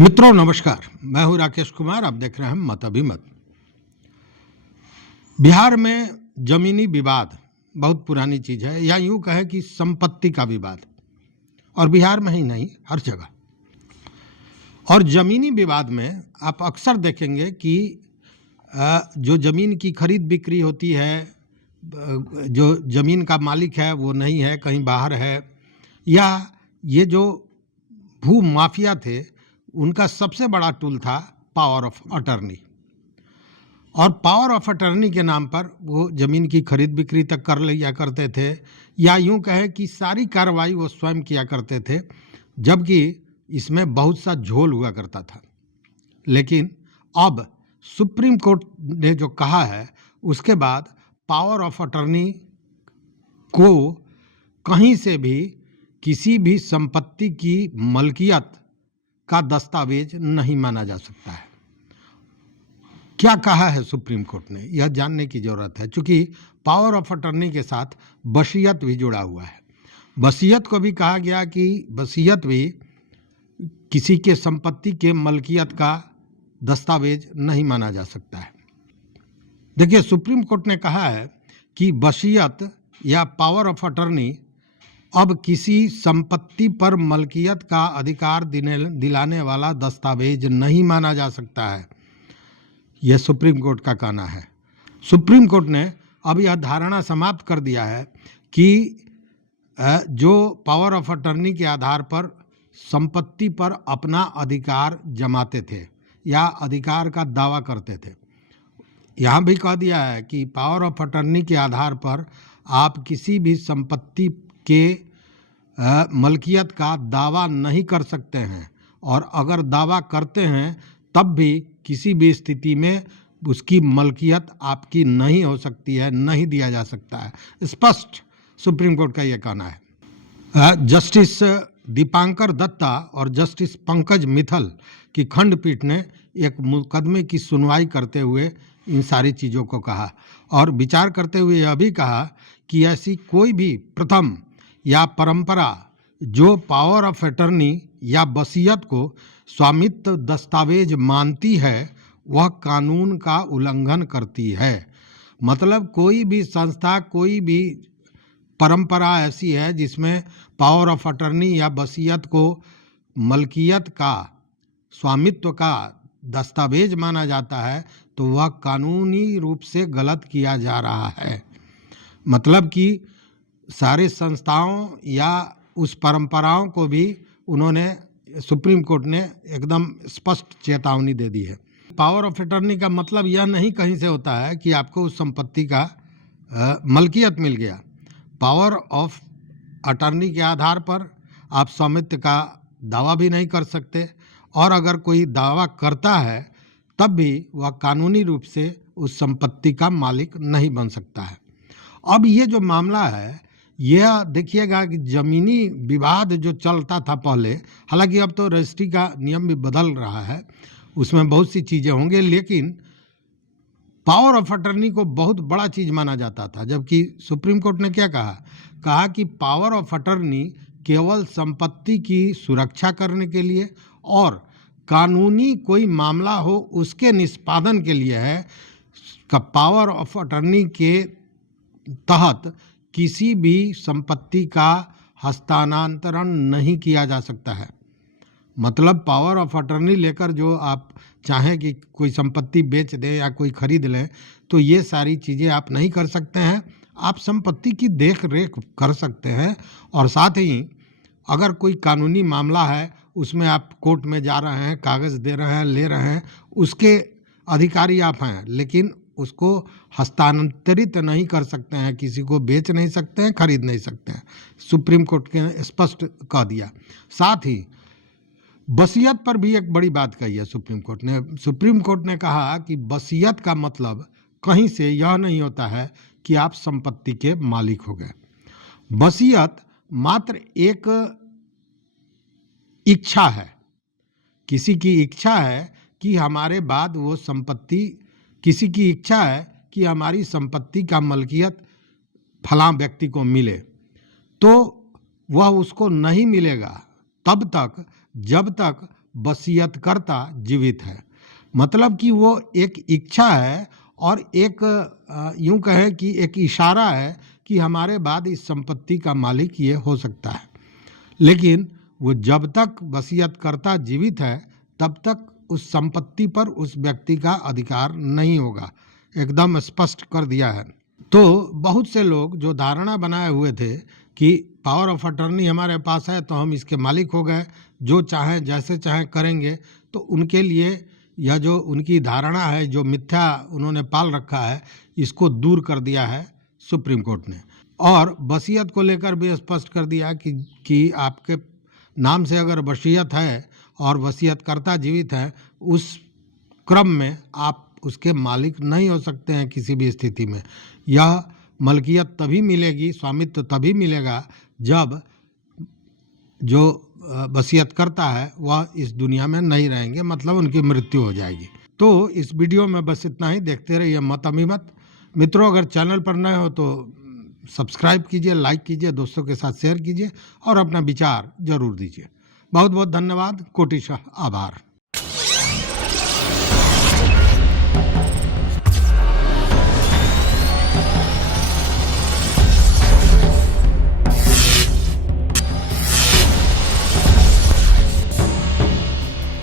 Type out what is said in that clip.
मित्रों नमस्कार, मैं हूं राकेश कुमार। आप देख रहे हैं मत अभिमत। बिहार में जमीनी विवाद बहुत पुरानी चीज है, या यूं कहें कि संपत्ति का विवाद, और बिहार में ही नहीं हर जगह। और जमीनी विवाद में आप अक्सर देखेंगे कि जो जमीन की खरीद बिक्री होती है, जो जमीन का मालिक है वो नहीं है, कहीं बाहर है, या ये जो भू माफिया थे उनका सबसे बड़ा टूल था पावर ऑफ अटर्नी। और पावर ऑफ अटर्नी के नाम पर वो ज़मीन की खरीद बिक्री तक कर लिया करते थे, या यूं कहें कि सारी कार्रवाई वो स्वयं किया करते थे, जबकि इसमें बहुत सा झोल हुआ करता था। लेकिन अब सुप्रीम कोर्ट ने जो कहा है, उसके बाद पावर ऑफ अटर्नी को कहीं से भी किसी भी संपत्ति की मलकियत का दस्तावेज नहीं माना जा सकता है। क्या कहा है सुप्रीम कोर्ट ने, यह जानने की जरूरत है, क्योंकि पावर ऑफ अटर्नी के साथ वसीयत भी जुड़ा हुआ है। वसीयत को भी कहा गया कि वसीयत भी किसी के संपत्ति के मलकियत का दस्तावेज नहीं माना जा सकता है। देखिए, सुप्रीम कोर्ट ने कहा है कि वसीयत या पावर ऑफ अटर्नी अब किसी संपत्ति पर मलकियत का अधिकार दिलाने वाला दस्तावेज नहीं माना जा सकता है। यह सुप्रीम कोर्ट का कहना है। सुप्रीम कोर्ट ने अब यह धारणा समाप्त कर दिया है कि जो पावर ऑफ अटर्नी के आधार पर संपत्ति पर अपना अधिकार जमाते थे या अधिकार का दावा करते थे, यहाँ भी कह दिया है कि पावर ऑफ अटर्नी के आधार पर आप किसी भी संपत्ति के मलकियत का दावा नहीं कर सकते हैं, और अगर दावा करते हैं तब भी किसी भी स्थिति में उसकी मलकियत आपकी नहीं हो सकती है, नहीं दिया जा सकता है। स्पष्ट सुप्रीम कोर्ट का यह कहना है। जस्टिस दीपांकर दत्ता और जस्टिस पंकज मित्तल की खंडपीठ ने एक मुकदमे की सुनवाई करते हुए इन सारी चीज़ों को कहा, और विचार करते हुए यह भी कहा कि ऐसी कोई भी प्रथम या परंपरा जो पावर ऑफ अटर्नी या वसीयत को स्वामित्व दस्तावेज मानती है, वह कानून का उल्लंघन करती है। मतलब कोई भी संस्था, कोई भी परंपरा ऐसी है जिसमें पावर ऑफ अटर्नी या वसीयत को मलकियत का, स्वामित्व का दस्तावेज माना जाता है, तो वह कानूनी रूप से गलत किया जा रहा है। मतलब कि सारे संस्थाओं या उस परंपराओं को भी उन्होंने, सुप्रीम कोर्ट ने एकदम स्पष्ट चेतावनी दे दी है। पावर ऑफ अटर्नी का मतलब यह नहीं कहीं से होता है कि आपको उस संपत्ति का मलकियत मिल गया। पावर ऑफ अटर्नी के आधार पर आप स्वामित्व का दावा भी नहीं कर सकते, और अगर कोई दावा करता है तब भी वह कानूनी रूप से उस संपत्ति का मालिक नहीं बन सकता है। अब ये जो मामला है, यह देखिएगा कि जमीनी विवाद जो चलता था पहले, हालांकि अब तो रजिस्ट्री का नियम भी बदल रहा है, उसमें बहुत सी चीज़ें होंगे, लेकिन पावर ऑफ अटर्नी को बहुत बड़ा चीज़ माना जाता था। जबकि सुप्रीम कोर्ट ने क्या कहा कि पावर ऑफ अटर्नी केवल संपत्ति की सुरक्षा करने के लिए और कानूनी कोई मामला हो उसके निष्पादन के लिए है। का पावर ऑफ अटर्नी के तहत किसी भी संपत्ति का हस्तांतरण नहीं किया जा सकता है। मतलब पावर ऑफ अटर्नी लेकर जो आप चाहें कि कोई संपत्ति बेच दें या कोई खरीद लें, तो ये सारी चीज़ें आप नहीं कर सकते हैं। आप संपत्ति की देख रेख कर सकते हैं, और साथ ही अगर कोई कानूनी मामला है उसमें आप कोर्ट में जा रहे हैं, कागज़ दे रहे हैं, ले रहे हैं, उसके अधिकारी आप हैं, लेकिन उसको हस्तांतरित नहीं कर सकते हैं, किसी को बेच नहीं सकते हैं, खरीद नहीं सकते हैं। सुप्रीम कोर्ट ने स्पष्ट कह दिया। साथ ही वसीयत पर भी एक बड़ी बात कही है सुप्रीम कोर्ट ने। सुप्रीम कोर्ट ने कहा कि वसीयत का मतलब कहीं से यह नहीं होता है कि आप संपत्ति के मालिक हो गए। वसीयत मात्र एक इच्छा है, किसी की इच्छा है कि हमारे बाद वो संपत्ति, किसी की इच्छा है कि हमारी संपत्ति का मलकियत फलां व्यक्ति को मिले, तो वह उसको नहीं मिलेगा तब तक जब तक वसीयतकर्ता जीवित है। मतलब कि वो एक इच्छा है और एक यूं कहें कि एक इशारा है कि हमारे बाद इस संपत्ति का मालिक ये हो सकता है। लेकिन वो जब तक वसीयतकर्ता जीवित है तब तक उस संपत्ति पर उस व्यक्ति का अधिकार नहीं होगा, एकदम स्पष्ट कर दिया है। तो बहुत से लोग जो धारणा बनाए हुए थे कि पावर ऑफ अटर्नी हमारे पास है तो हम इसके मालिक हो गए, जो चाहें जैसे चाहें करेंगे, तो उनके लिए यह जो उनकी धारणा है, जो मिथ्या उन्होंने पाल रखा है, इसको दूर कर दिया है सुप्रीम कोर्ट ने। और वसीयत को लेकर भी स्पष्ट कर दिया कि आपके नाम से अगर वसीयत है और वसीयतकर्ता जीवित है, उस क्रम में आप उसके मालिक नहीं हो सकते हैं किसी भी स्थिति में। यह मलकियत तभी मिलेगी, स्वामित्व तभी मिलेगा जब जो वसीयत करता है वह इस दुनिया में नहीं रहेंगे, मतलब उनकी मृत्यु हो जाएगी। तो इस वीडियो में बस इतना ही। देखते रहिए मत अमीमत। मित्रों, अगर चैनल पर नए हो तो सब्सक्राइब कीजिए, लाइक कीजिए, दोस्तों के साथ शेयर कीजिए और अपना विचार जरूर दीजिए। बहुत बहुत धन्यवाद, कोटिशः आभार।